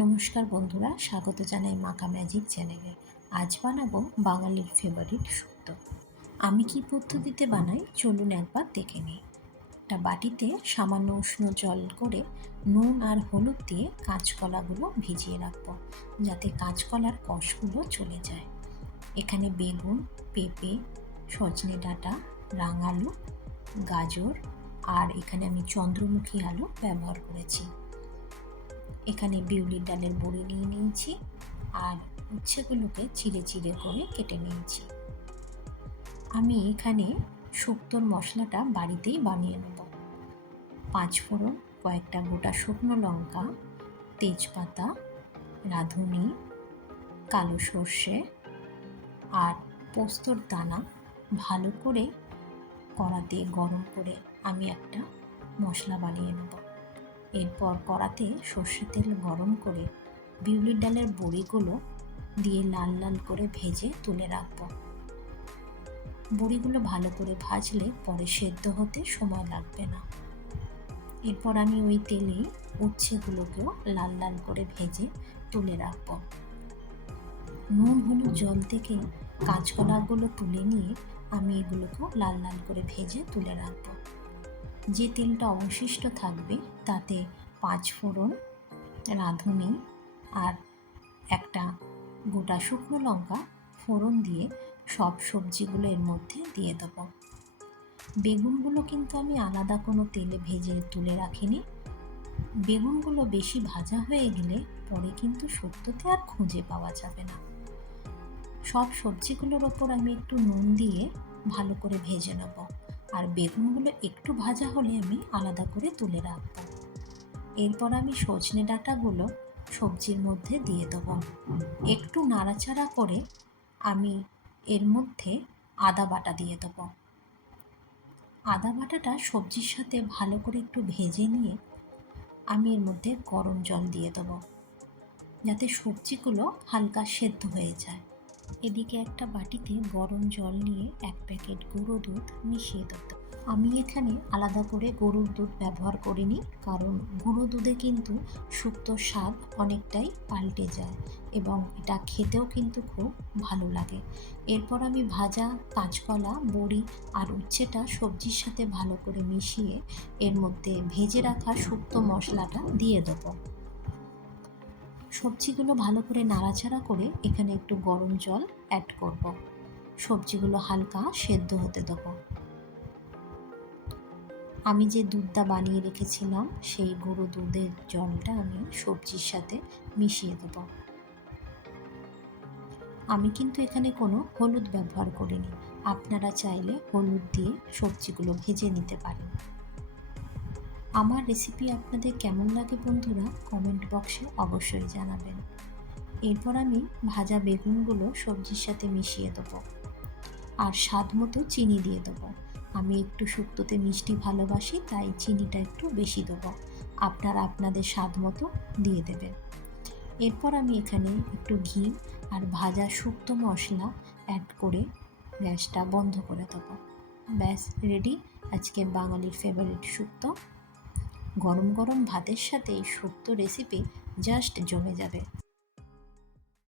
নমস্কার বন্ধুরা, স্বাগত জানাই মাকা ম্যাজিক চ্যানেলে। আজ বানাবো বাঙালির ফেভারিট শুক্তো। আমি কি পদ্ধতিতে বানাই চলুন একবার দেখে নিই। একটা বাটিতে সামান্য উষ্ণ জল করে নুন আর হলুদ দিয়ে কাঁচকলাগুলো ভিজিয়ে রাখবো, যাতে কাঁচকলার কষগুলো চলে যায়। এখানে বেগুন, পেঁপে, সজনে ডাঁটা, রাঙালু, গাজর আর এখানে আমি চন্দ্রমুখী আলু ব্যবহার করেছি। এখানে বিউলির ডালের বড়ি নিয়ে নিয়েছি আর উচ্ছেগুলোকে চিড়ে চিড়ে করে কেটে নিয়েছি। আমি এখানে শুক্তোর মশলাটা বাড়িতেই বানিয়ে নেব। 5 ফোড়ন, কয়েকটা গোটা শুকনো লঙ্কা, তেজপাতা, রাঁধুনি, কালো সর্ষে আর পোস্তর দানা ভালো করে কড়াতে গরম করে আমি একটা মশলা বানিয়ে নেব। এরপর কড়াতে সর্ষের তেল গরম করে বিউলির ডালের বড়িগুলো দিয়ে লাল লাল করে ভেজে তুলে রাখব। বড়িগুলো ভালো করে ভাজলে পরে সেদ্ধ হতে সময় লাগবে না। এরপর আমি ওই তেলেই উচ্ছেগুলোকেও লাল লাল করে ভেজে তুলে রাখব। নুন হলুদ জল থেকে কাঁচকলাগুলো তুলে নিয়ে আমি এগুলোকেও লাল লাল করে ভেজে তুলে রাখব। যে তেলটা অবশিষ্ট থাকবে তাতে 5 ফোড়ন, রাঁধুনি আর একটা গোটা শুকনো লঙ্কা ফোড়ন দিয়ে সব সবজিগুলো এর মধ্যে দিয়ে দেবো। বেগুনগুলো কিন্তু আমি আলাদা কোনো তেলে ভেজে তুলে রাখিনি। বেগুনগুলো বেশি ভাজা হয়ে গেলে পরে কিন্তু শুক্তোতে আর খুঁজে পাওয়া যাবে না। সব সবজিগুলোর ওপর আমি একটু নুন দিয়ে ভালো করে ভেজে নেব, আর বেগুনগুলো একটু ভাজা হলে আমি আলাদা করে তুলে রাখবো। এরপর আমি সজনে ডাঁটাগুলো সবজির মধ্যে দিয়ে দেবো। একটু নাড়াচাড়া করে আমি এর মধ্যে আদা বাটা দিয়ে দেবো। আদা বাটাটা সবজির সাথে ভালো করে একটু ভেজে নিয়ে আমি এর মধ্যে গরম জল দিয়ে দেবো, যাতে সবজিগুলো হালকা সেদ্ধ হয়ে যায়। এদিকে একটা বাটিতে গরম জল নিয়ে 1 প্যাকেট গুঁড়ো দুধ মিশিয়ে দেবো। আমি এখানে আলাদা করে গরুর দুধ ব্যবহার করিনি, কারণ গুঁড়ো দুধে কিন্তু শুক্তোর স্বাদ অনেকটাই পাল্টে যায় এবং এটা খেতেও কিন্তু খুব ভালো লাগে। এরপর আমি ভাজা কাঁচকলা, বড়ি আর উচ্ছেটা সবজির সাথে ভালো করে মিশিয়ে এর মধ্যে ভেজে রাখা শুক্তো মশলাটা দিয়ে দেবো। সবজিগুলো ভালো করে নাড়াচাড়া করে এখানে একটু গরম জল অ্যাড করব। সবজিগুলো হালকা সেদ্ধ হতে দেবো। আমি যে দুধটা বানিয়ে রেখেছিলাম সেই গুঁড়ো দুধের জলটা আমি সবজির সাথে মিশিয়ে দেবো। আমি কিন্তু এখানে কোনো হলুদ ব্যবহার করিনি। আপনারা চাইলে হলুদ দিয়ে সবজিগুলো ভেজে নিতে পারেন। আমার রেসিপি আপনাদের কেমন লাগে বন্ধুরা, কমেন্ট বক্সে অবশ্যই জানাবেন। এরপর আমি ভাজা বেগুনগুলো সবজির সাথে মিশিয়ে দেবো আর স্বাদ মতো চিনি দিয়ে দেবো। আমি একটু শুক্তোতে মিষ্টি ভালোবাসি, তাই চিনিটা একটু বেশি দেবো। আপনারা আপনাদের স্বাদ মতো দিয়ে দেবেন। এরপর আমি এখানে একটু ঘি আর ভাজা শুক্তো মশলা অ্যাড করে গ্যাসটা বন্ধ করে দেবো। ব্যাস রেডি আজকের বাঙালির ফেভারিট শুক্তো। গরম গরম ভাতের সাথে এই শুক্তো রেসিপি জাস্ট জমে যাবে।